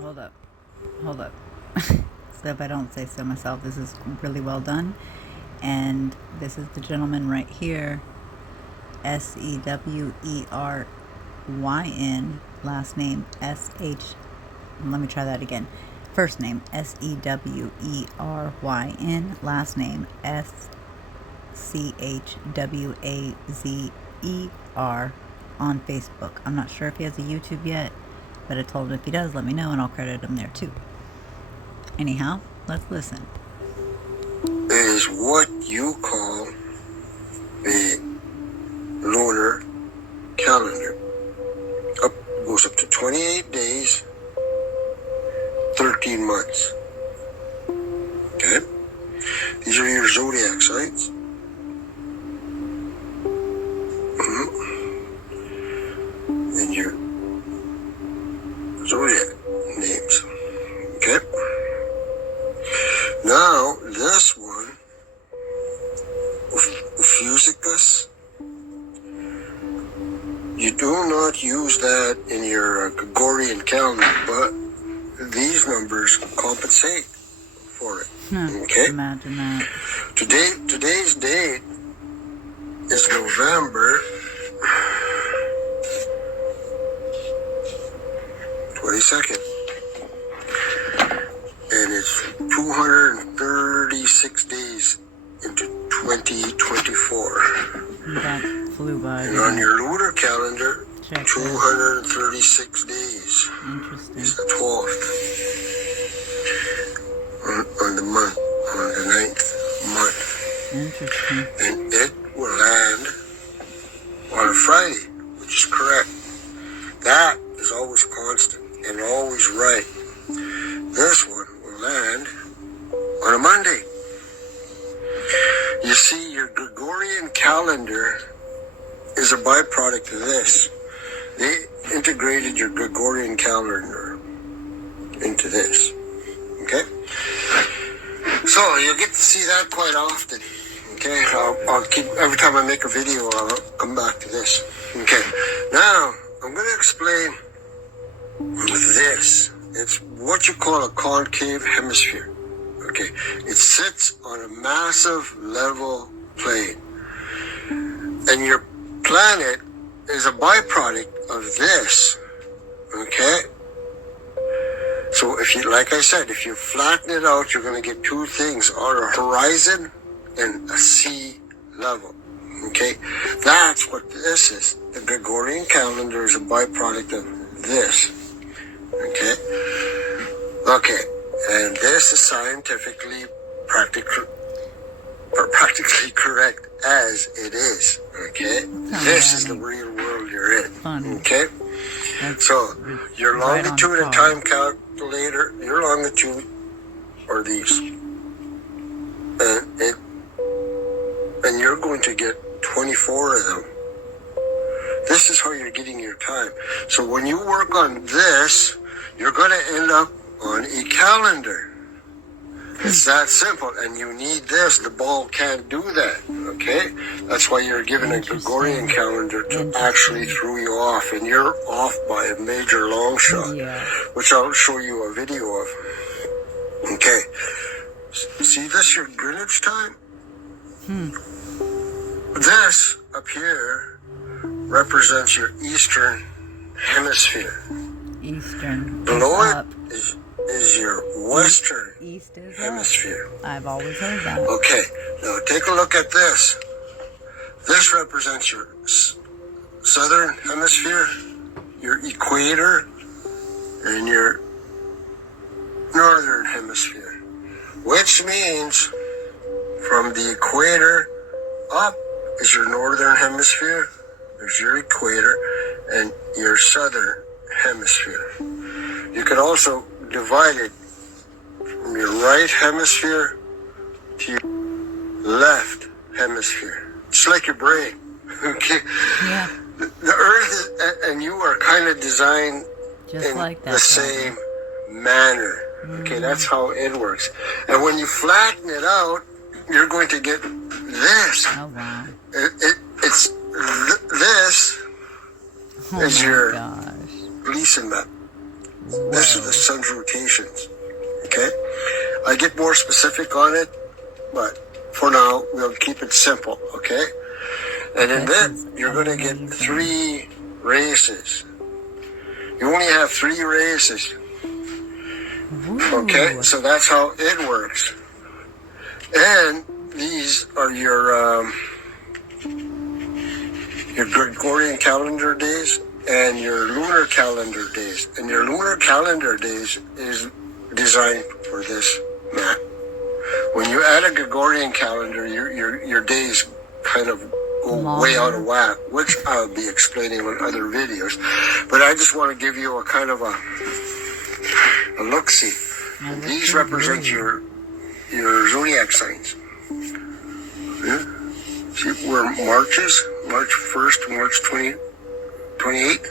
Hold up. Hold up. So if I don't say so myself, this is really well done. And this is the gentleman right here, Seweryn, last name SH. Let me try that again. First name Seweryn, last name SCHWAZER on Facebook. I'm not sure if he has a YouTube yet, but I told him if he does, let me know and I'll credit him there too. Anyhow, let's listen. Is what you call a lunar calendar. Goes up to 28 days, 13 months. Okay? These are your zodiac signs. And your zodiac names. Okay? Now, this one, Fusicus, you do not use that in your Gregorian calendar, but these numbers compensate for it. Okay? Imagine that. Today's date is November 22nd. And it's 236 days into 2024. That flew by. And on your lunar calendar, 236 days. Interesting. Is the 12th. On the month, on the 9th month. Interesting. And it will land on a Friday, which is correct. That is always constant and always right. This one will land on a Monday. You see, your Gregorian calendar is a byproduct of this. They integrated your Gregorian calendar into this. Okay? So you'll get to see that quite often. Okay? I'll keep, every time I make a video, I'll come back to this. Okay. Now, I'm going to explain this. It's what you call a concave hemisphere. Okay, it sits on a massive level plane. And your planet is a byproduct of this. Okay? So if you, like I said, if you flatten it out, you're going to get two things, on a horizon and a sea level. Okay? That's what this is. The Gregorian calendar is a byproduct of this. Okay? Okay. And this is scientifically practically correct as it is. Okay? This is the real world you're in. Okay? So, your longitude and time calculator, your longitude are these. And you're going to get 24 of them. This is how you're getting your time. So when you work on this, you're going to end up on a calendar. It's that simple, and you need this. The ball can't do that, okay? That's why you're given a Gregorian calendar to actually throw you off, and you're off by a major long shot, which I'll show you a video of. Okay. See this, your Greenwich time? This up here represents your Eastern Hemisphere. Eastern. Below it is your Western Hemisphere. I've always heard that. Okay, now take a look at this. This represents your Southern Hemisphere, your equator, and your Northern Hemisphere. Which means from the equator up is your Northern Hemisphere, there's your equator, and your Southern Hemisphere. You could also divide it from your right hemisphere to your left hemisphere. It's like your brain. Okay? Yeah. The Earth and you are kind of designed just in like that, the same manner. Okay, that's how it works. And when you flatten it out, you're going to get this. Oh, wow. This is your gosh. Gleason map. This is the sun's rotations. Okay? I get more specific on it, but for now, we'll keep it simple. Okay? And in that, you're going to get 3 races. You only have 3 races. Okay? So that's how it works. And these are your Gregorian calendar days and your lunar calendar days. And your lunar calendar days is designed for this map. When you add a Gregorian calendar, your days kind of go way out of whack, which I'll be explaining in other videos. But I just want to give you a kind of a look-see. These represent your zodiac signs. Yeah? See where March is? March 1st to March 28th?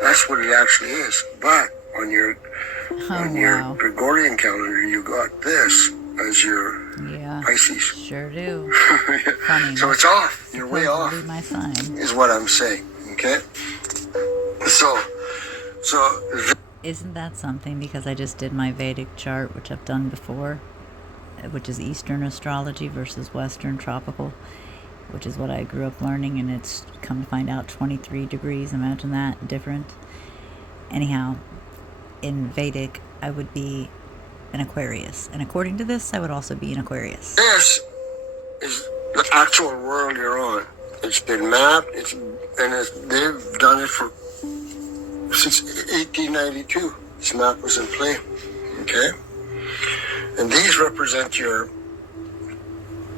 That's what it actually is. But on your Gregorian calendar, you got this as your Pisces. Sure do. Funny. So it's off. You're way off. My sign. Is what I'm saying. Okay? So isn't that something? Because I just did my Vedic chart, which I've done before, which is Eastern astrology versus Western tropical, which is what I grew up learning, and it's come to find out 23 degrees. Imagine that, different. Anyhow, in Vedic, I would be an Aquarius, and according to this, I would also be an Aquarius. This is the actual world you're on. It's been mapped. They've done it for since 1892. This map was in play. Okay, and these represent your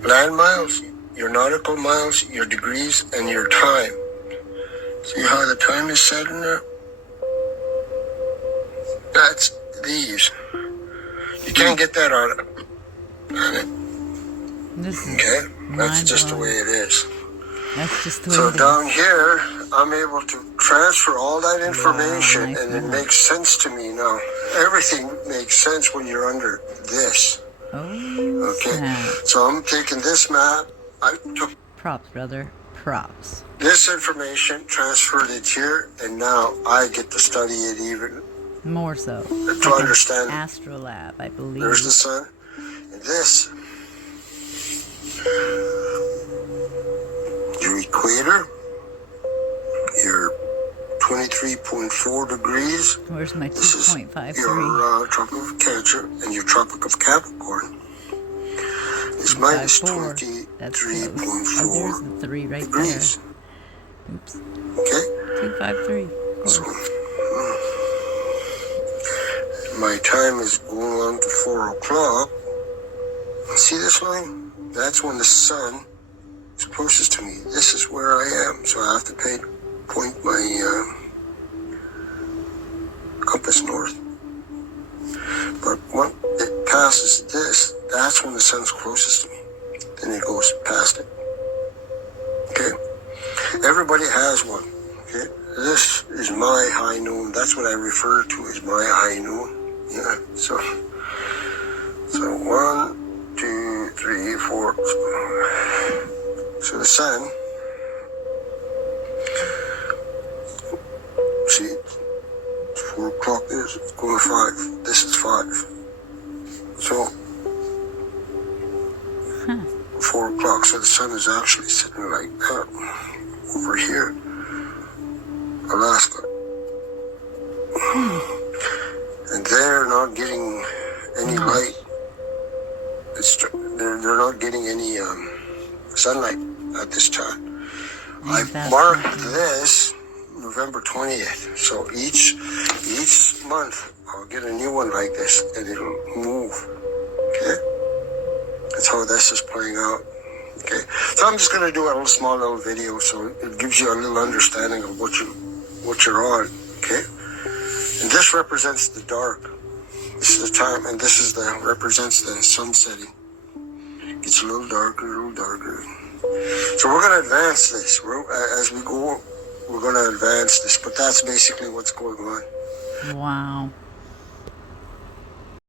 land miles, your nautical miles, your degrees, and your time. See how the time is set in there? That's these. You can't get that on it. Okay? That's just the way it is. That's just the way so it down is. here, I'm able to transfer all that information, and it makes sense to me now. Everything makes sense when you're under this. Oh, okay? snap. So I'm taking this map. I took props, brother. Props. this information, transferred it here, and now I get to study it even more so. To understand. Astrolab, I believe. There's the sun. And this, your equator, your 23.4 degrees. Where's my 2.53? Your Tropic of Cancer and your Tropic of Capricorn. It's minus 23.4 there's the 3 right degrees. There. Oops. Okay? 253. So, my time is going on to 4 o'clock. See this line? That's when the sun is closest to me. This is where I am, so I have to point my compass north. But when it passes this, that's when the sun's closest to me. Then it goes past it. Okay? Everybody has one. Okay? This is my high noon. That's what I refer to as my high noon. Yeah, so 1, 2, 3, 4. So the sun, see, it's 4 o'clock. It's going to 5. This is 5. So 4 o'clock. So the sun is actually sitting like that over here, Alaska. And they're not getting any light. They're not getting any sunlight at this time. I marked this November 20th. So each month I'll get a new one like this, and it'll move. Okay? That's how this is playing out. Okay? So I'm just going to do a small little video so it gives you a little understanding of what you're on. Okay? And this represents the dark. This is the time, and this is represents the sun setting. It gets a little darker, a little darker. So we're going to advance this. As we go, we're going to advance this, but that's basically what's going on. Wow.